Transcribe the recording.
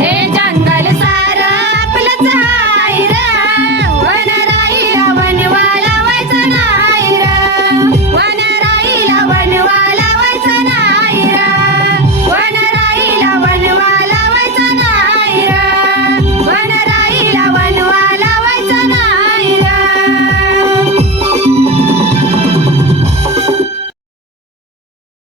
हे जंगल सार आपलंच